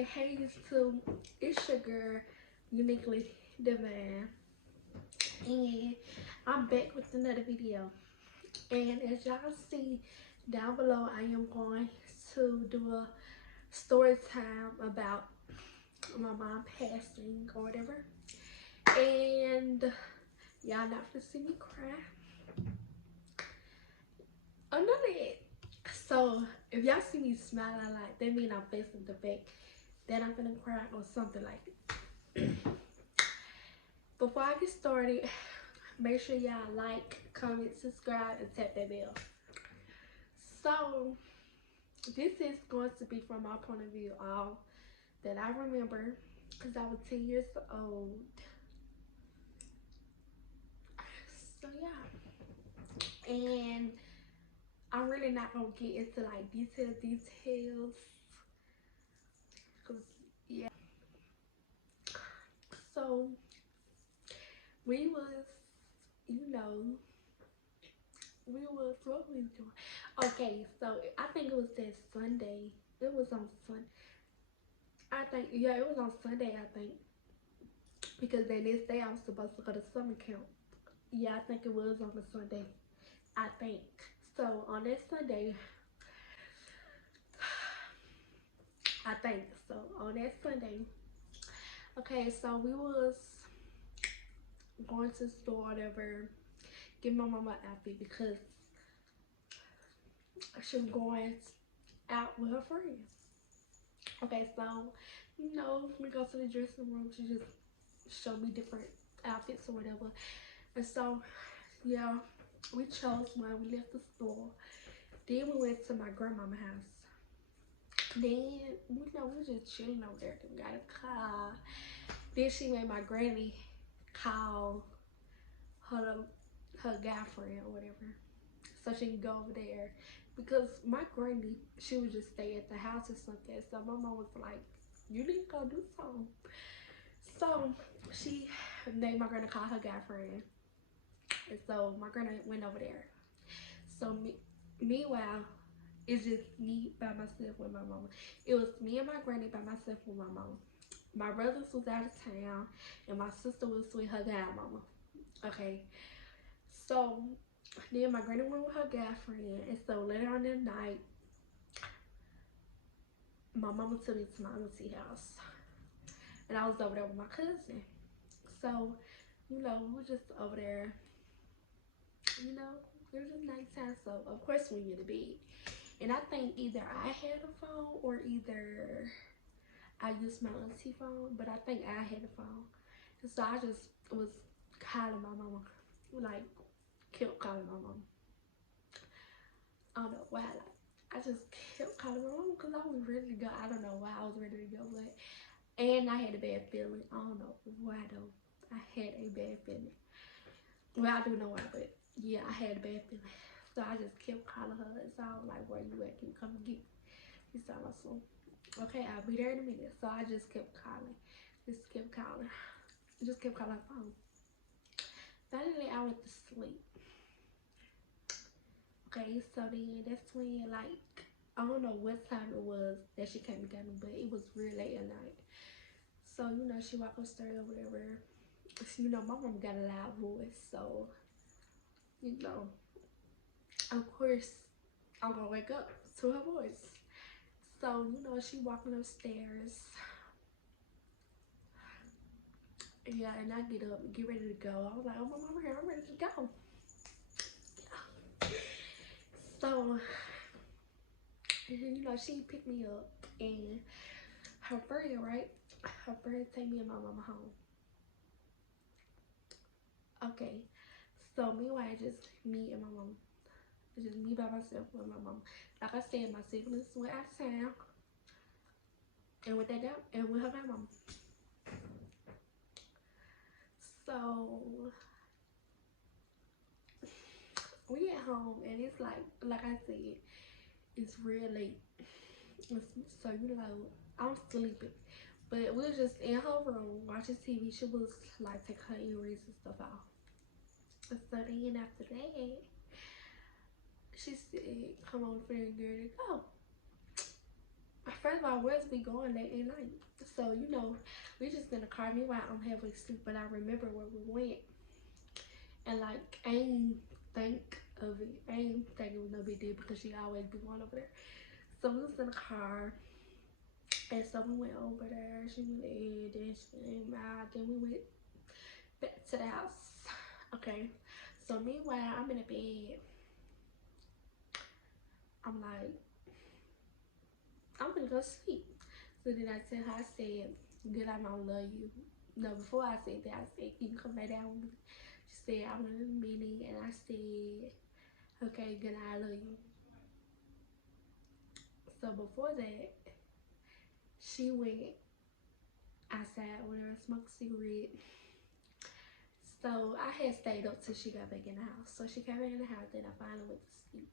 Okay, hey YouTube, it's your girl, Uniquely Divine, and I'm back with another video. And as y'all see down below, I am going to do a story time about my mom passing or whatever. And y'all not gonna see me cry. None of it. So if y'all see me smiling a lot, that means I'm facing the fact that I'm gonna cry or something like it. Before I get started, make sure y'all like, comment, subscribe, and tap that bell. So, this is going to be from my point of view, all that I remember, because I was 10 years old. So, yeah. And I'm really not going to get into, like, details. Because, yeah. So, we was, what we was doing? Okay, so I think it was that Sunday. It was on Sunday. It was on Sunday, I think. Because the next day I was supposed to go to summer camp. Yeah, I think it was on a Sunday. I think. So on that Sunday, I think so. On that Sunday, okay, so we was going to the store, whatever, get my mama an outfit because she was going out with her friends. Okay, so we go to the dressing room. She just showed me different outfits or whatever, and so yeah, we chose one. We left the store. Then we went to my grandmama's house. Then, we was just chilling over there. We got a car. Then she made my granny call her guy friend or whatever, so she can go over there. Because my granny, she would just stay at the house or something. So my mom was like, you need to go do something. So she made my granny call her guy friend. And so my granny went over there. So meanwhile, it's just me by myself with my mama. It was me and my granny by myself with my mama. My brothers was out of town, and my sister was with her guy mama. Okay, so then my granny went with her guy friend, and so later on that night, my mama took me to my auntie house, and I was over there with my cousin. So, we were just over there. It was just nighttime. So of course we went to bed. And I think either I had a phone or either I used my auntie phone, but I think I had a phone. And so I just was calling my mama, like kept calling my mama. I don't know why, I just kept calling my mama because I was ready to go. I don't know why I was ready to go, and I had a bad feeling. I don't know why though. I had a bad feeling. Well, I do know why, but yeah, I had a bad feeling. So I just kept calling her. And so I was like, where you at? Can you come and get me? He said, okay, I'll be there in a minute. So I just kept calling. Just kept calling her phone. Finally, I went to sleep. Okay, so then that's when, like, I don't know what time it was that she came and got me, but it was real late at night. So, she walked upstairs or whatever. So, my mom got a loud voice. So, of course, I'm gonna wake up to her voice. So, she walking upstairs. Yeah, and I get up and get ready to go. I was like, oh, my mama here, I'm ready to go. So, she picked me up, and her friend, right? Her friend take me and my mama home. Okay, so meanwhile, just me and my mom. It's just me by myself with my mom. Like I said, my siblings went out of town, and with that and with her mom. So we at home, and it's like I said, it's real late. So I'm sleeping, but we was just in her room watching TV. She was like taking her earrings and stuff off. So then after that, she said, "Come on, friend, girl, to go." First of all, where's we going late at night? So, you know, we just in the car. Meanwhile, I'm halfway asleep, but I remember where we went. And, like, I ain't think of it. I ain't think it was no big deal because she always be going over there. So, we was in the car. And so, we went over there. She went in, then she came out. Then we went back to the house. Okay. So, meanwhile, I'm in the bed. I'm like, I'm gonna go sleep. So then I tell her, I said, good, I don't love you. No, before I said that, I said, you can come back down with me. She said, I'm in a minute. And I said, okay, good, I love you. So before that, she went outside with her and smoked a cigarette. So I had stayed up till she got back in the house. So she came back in the house, then I finally went to sleep.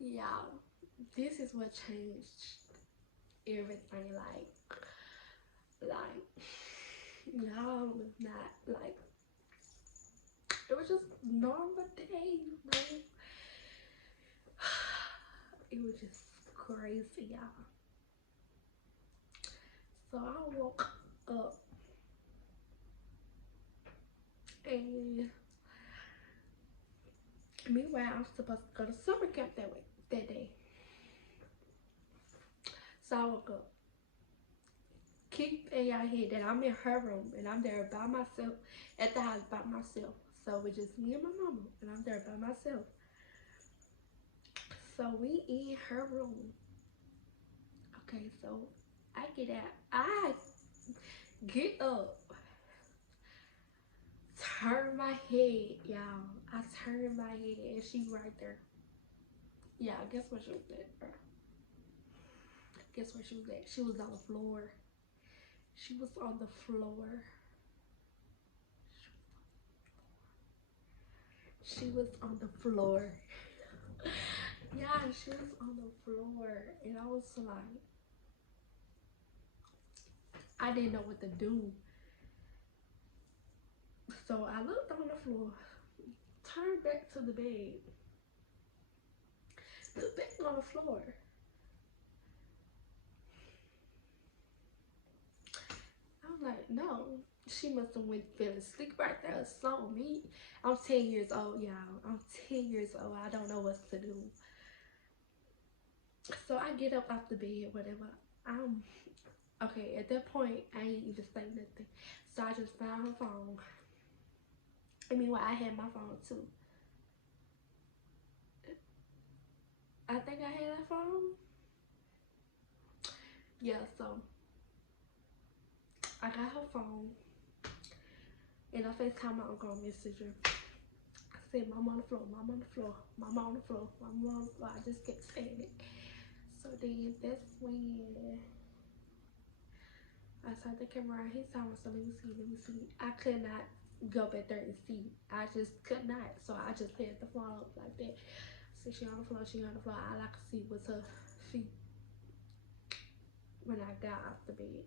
Y'all, this is what changed everything. Like, y'all was not like, it was just normal day, you know. It was just crazy, y'all. So I woke up and meanwhile I'm supposed to go to summer camp that day. So I woke up. Keep in your head that I'm in her room and I'm there by myself at the house by myself. So it's just me and my mama and I'm there by myself. So we in her room. Okay, so I get out. I get up. Turn my head, y'all. I turn my head and she right there. Yeah, guess where she was at, bro? Guess where she was at? She was on the floor. She was on the floor. She was on the floor. Yeah, she was on the floor. And I was like, I didn't know what to do. So I looked on the floor, turned back to the bed, looked back on the floor. I'm like, no, she must have went fell asleep right there. So me, I'm 10 years old, y'all. I'm 10 years old. I don't know what to do. So I get up off the bed, whatever. Okay, at that point, I ain't even say nothing. So I just found her phone. I mean, well, I had my phone too. I think I had that phone. Yeah, so I got her phone and I FaceTime my uncle on Messenger. I said, Mom on the floor, Mom on the floor, Mom on the floor, Mom on the floor. I just kept saying it. So then that's when I saw the camera around his house. So let me see. I could not go back there and see. I just could not. So I just had the phone up like that. So she on the floor, she on the floor. All I could see was her feet when I got off the bed.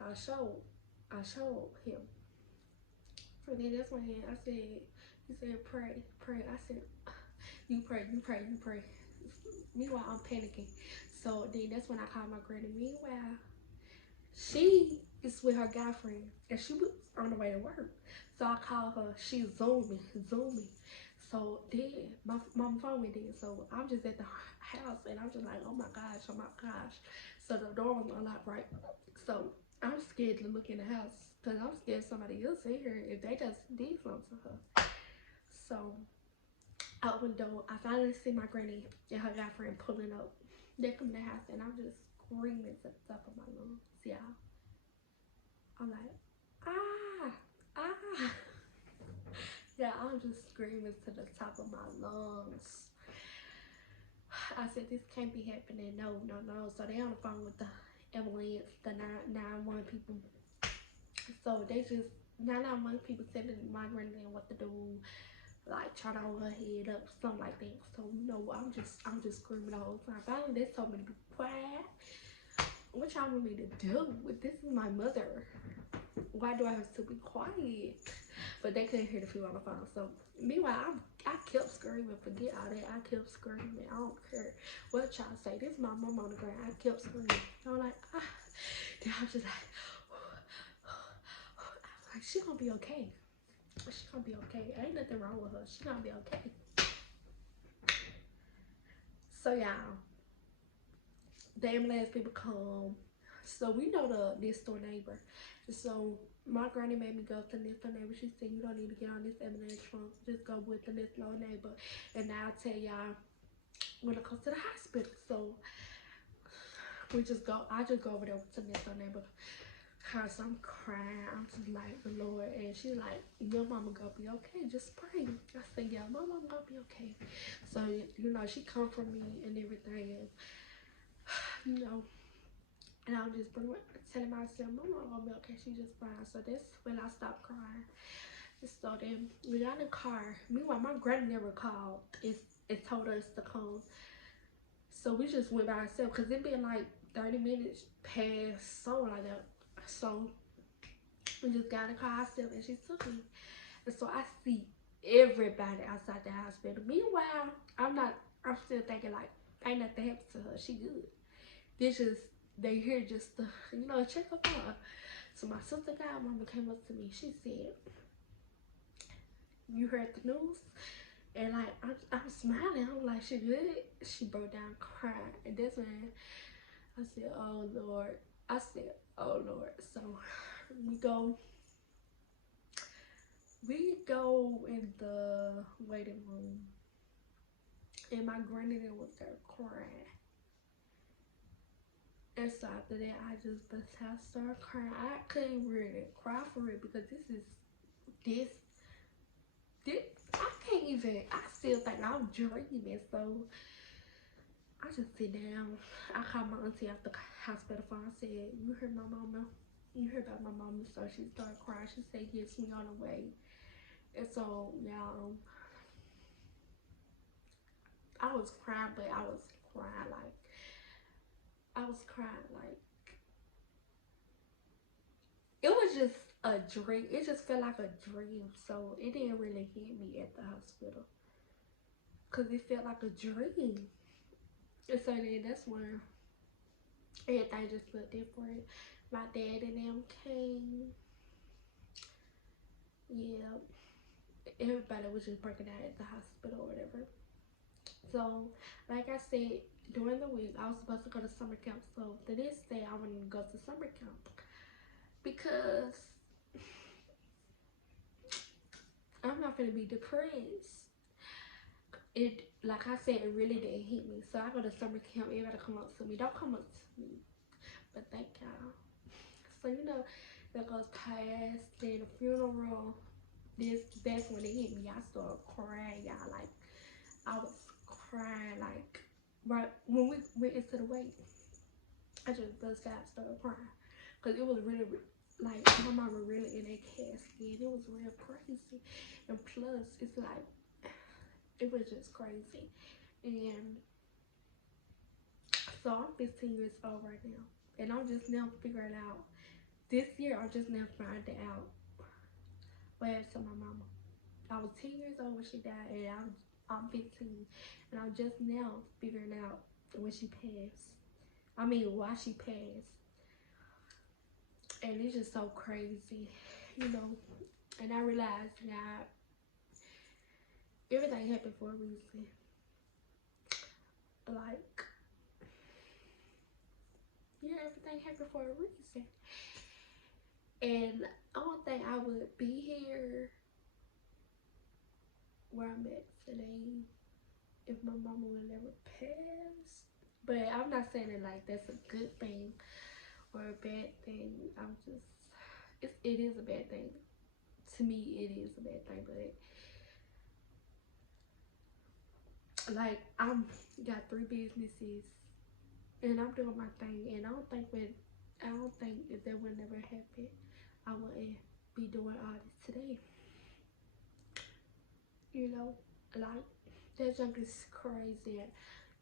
I showed him. So then that's when I said, he said, pray. I said, you pray. Meanwhile, I'm panicking. So then that's when I called my granny. Meanwhile, she is with her guy friend and she was on the way to work. So I called her. She zooming. So then my phone went in. So I'm just at the house and I'm just like, oh my gosh. So the door was unlocked, right? So I'm scared to look in the house because I'm scared somebody else in here if they just did something to her. So I opened the door. I finally see my granny and her guy friend pulling up. They come in the house and I'm just screaming to the top of my lungs, y'all. I'm like, ah. Yeah, I'm just screaming to the top of my lungs. I said, this can't be happening. No. So they on the phone with the ambulance, the 911 people. So they just 911 people telling my granny what to do, like trying to hold her head up, something like that. So I'm just screaming the whole time. Finally, they told me to be quiet. What y'all want me to do? This is my mother. Why do I have to be quiet? but they couldn't hear the people on the phone. So meanwhile, I kept screaming. Forget all that. I kept screaming. I don't care what y'all say. This is my mom on the ground. I kept screaming. I was like, ah. Then I was just like, she gonna be okay. She gonna be okay. Ain't nothing wrong with her. She gonna be okay. So y'all, the ambulance people come. So we know the next door neighbor. So my granny made me go to the next door neighbor. She said, you don't need to get on this ambulance trunk. Just go with the next door neighbor. And I'll tell y'all when it comes to the hospital. So I just go over there to the next door neighbor. Cause I'm crying. I'm just like, the Lord. And she's like, your mama gonna be okay. Just pray. I said, yeah, my mama gonna be okay. So, you know, she comforted me and everything. And, you know, and I was just telling myself, my mama gonna be okay. She just fine. So that's when I stopped crying. So then we got in the car. Meanwhile, my granny never called. It told us to come. So we just went by ourselves. Because it been like 30 minutes past, something like that. So we just got in the car ourselves and she took me. And so I see everybody outside the hospital. Meanwhile, I'm still thinking like, ain't nothing happened to her. She good. This just, they here just to, you know, check up on her. So my sister godmama came up to me. She said, you heard the news? And like, I'm smiling. I'm like, she good? She broke down crying. And that's when I said, oh Lord. I said, oh Lord. So we go in the waiting room. And my granddaddy was there crying. And so after that, I just bust out, started crying. I couldn't really cry for it because this, I can't even, I still think I'm dreaming. So I just sit down. I called my auntie at the hospital phone. I said, you heard my mama? You heard about my mama? So she started crying. She said, yes, we on the way. And so, y'all, I was crying, but I was crying like, it was just a dream. It just felt like a dream. So it didn't really hit me at the hospital. Because it felt like a dream. And so then that's when everything just looked different. My dad and them came. Yeah. Everybody was just breaking out at the hospital or whatever. So, like I said, during the week, I was supposed to go to summer camp. So the next day, I wanted to go to summer camp. Because I'm not gonna be depressed. It, like I said, it really didn't hit me. So I go to summer camp. Everybody come up to me. Don't come up to me, but thank y'all. So you know, that goes past. Then the funeral. That's when it hit me. I started crying, y'all. Like I was crying. Like right when we went into the wait, I just bust out, started crying, cause it was really like my mama really in that casket. It was real crazy, and plus it's like it was just crazy. And so I'm 15 years old right now, and I'm just now figuring out. This year, I'm just now finding out what happened to my mama. I was 10 years old when she died, and I'm 15, and I'm just now figuring out when she passed. I mean, why she passed, and it's just so crazy, you know. And I realized that everything happened for a reason. Like, yeah, everything happened for a reason. And I don't think I would be here where I'm at today if my mama would never pass. But I'm not saying it like that's a good thing or a bad thing. I'm just, it is a bad thing. To me, it is a bad thing. But like, I'm got 3 businesses and I'm doing my thing. And I don't think if that would never happen, I wouldn't be doing all this today. You know, like that junk is crazy.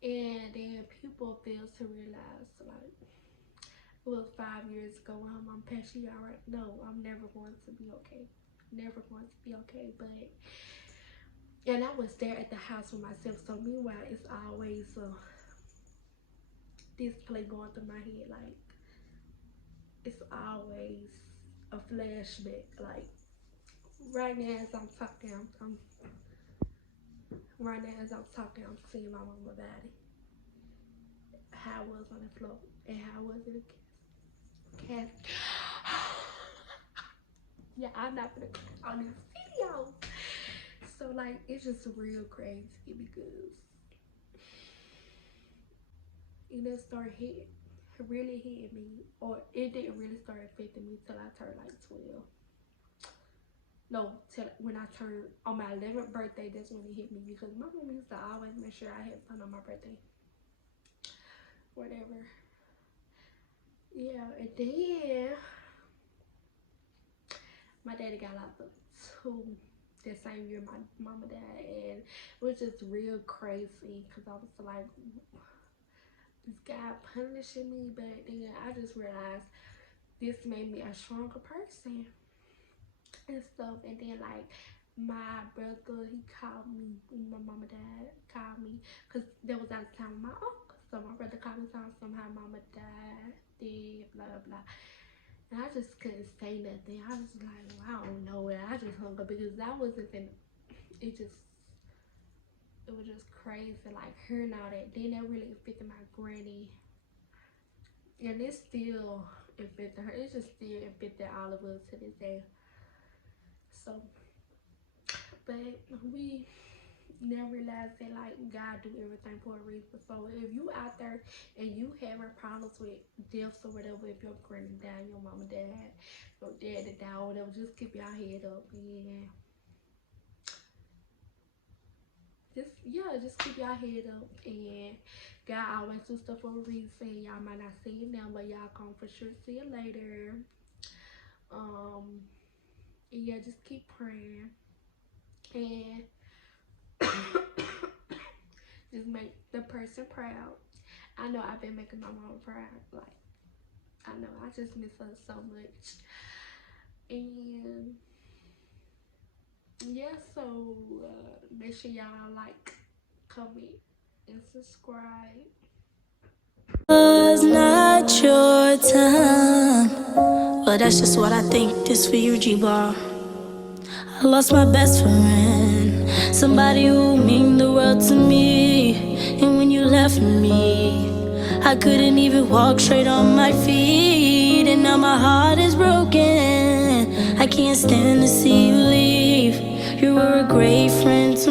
And then people fail to realize, like, it was 5 years ago when her mom passed. She alright. No, I'm never going to be okay. never going to be okay. But and I was there at the house with myself, so meanwhile it's always this play going through my head, like it's always a flashback. Like right now as I'm talking, I'm seeing my mama body, how I was on the floor, and how I was in the cast. Yeah, I'm not gonna on this video. So like it's just real crazy because it started really hitting me, or it didn't really start affecting me till I turned like 12. No, till when I turned on my 11th birthday, that's when it hit me, because my mom used to always make sure I had fun on my birthday. Whatever. Yeah, and then my daddy got locked up too that same year my mama died, and it was just real crazy because I was like, this guy punishing me, but then I just realized this made me a stronger person and stuff. And then like my brother, he called me when my mama died, called me because that was out of town with my uncle. So my brother called me telling somehow mama died, dead, blah blah. And I just couldn't say nothing. I was like, well, I don't know. And I just hung up because I wasn't finna, it was just crazy, like hearing all that. Then that really affected my granny. And it still affected her. It just still affected all of us to this day. So, but we now realize that like God do everything for a reason. So if you out there and you having problems with deaths or whatever, if your granny died, your mama died, your daddy died, or whatever, just keep your head up and just keep your head up. And God always do stuff for a reason. Y'all might not see it now, but y'all gonna for sure see it later. And yeah, just keep praying and just make the person proud. I know I've been making my mom proud. Like, I know I just miss her so much. And yeah, so make sure y'all like, comment, and subscribe. Was not your time, but that's just what I think. This for you, G-Bar. I lost my best friend, somebody who meant the world to me. And when you left me, I couldn't even walk straight on my feet. And now my heart is broken. I can't stand to see you leave. You were a great friend to me.